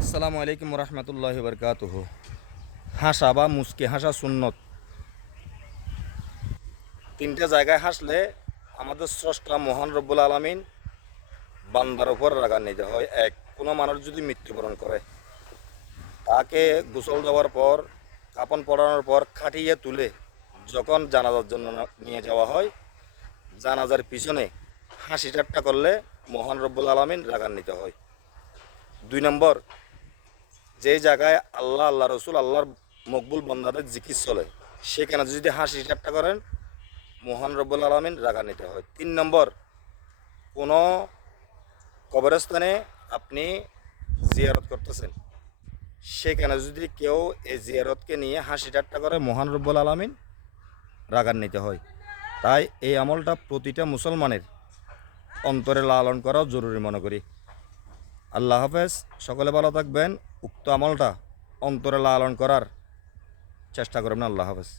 আসসালামু আলাইকুম রহমতুল্লাহি বরকাতুহ। হাসা বা মুচকি হাসা সুন্নত। তিনটা জায়গায় হাসলে আমাদের স্রষ্টা মহান রব্বুল আলমিন বান্দার উপর রাগান্বিত হয়। এক, কোনো মানুষ যদি মৃত্যুবরণ করে তাকে গোসল দেওয়ার পর কাপড় পরানোর পর খাটিয়ে তুলে যখন জানাজার জন্য নিয়ে যাওয়া হয়, জানাজার পিছনে হাসি ঠাট্টা করলে মহান রব্বুল আলমিন রাগান্বিত হয়। 2 নম্বর, যে জায়গায় আল্লাহ রসুল আল্লাহর মকবুল বন্দাদের জিকির চলে সেখানে যদি হাসি ঠাট্টা করেন মহান রব্বুল আলমিন রাগান্বিত হয়। 3 নম্বর, কোনো কবরস্থানে আপনি জিয়ারত করতেছেন, সেখানে যদি কেউ এই জিয়ারতকে নিয়ে হাসি ঠাট্টা করে মহান রব্বুল আলমিন রাগান্বিত হয়। তাই এই আমলটা প্রতিটা মুসলমানের অন্তরে লালন করাও জরুরি মনে করি। আল্লাহ হাফেজ, সকলে ভালো থাকবেন। উক্ত আমলটা অন্তরে লালন করার চেষ্টা করবেন। আল্লাহ হাফেজ।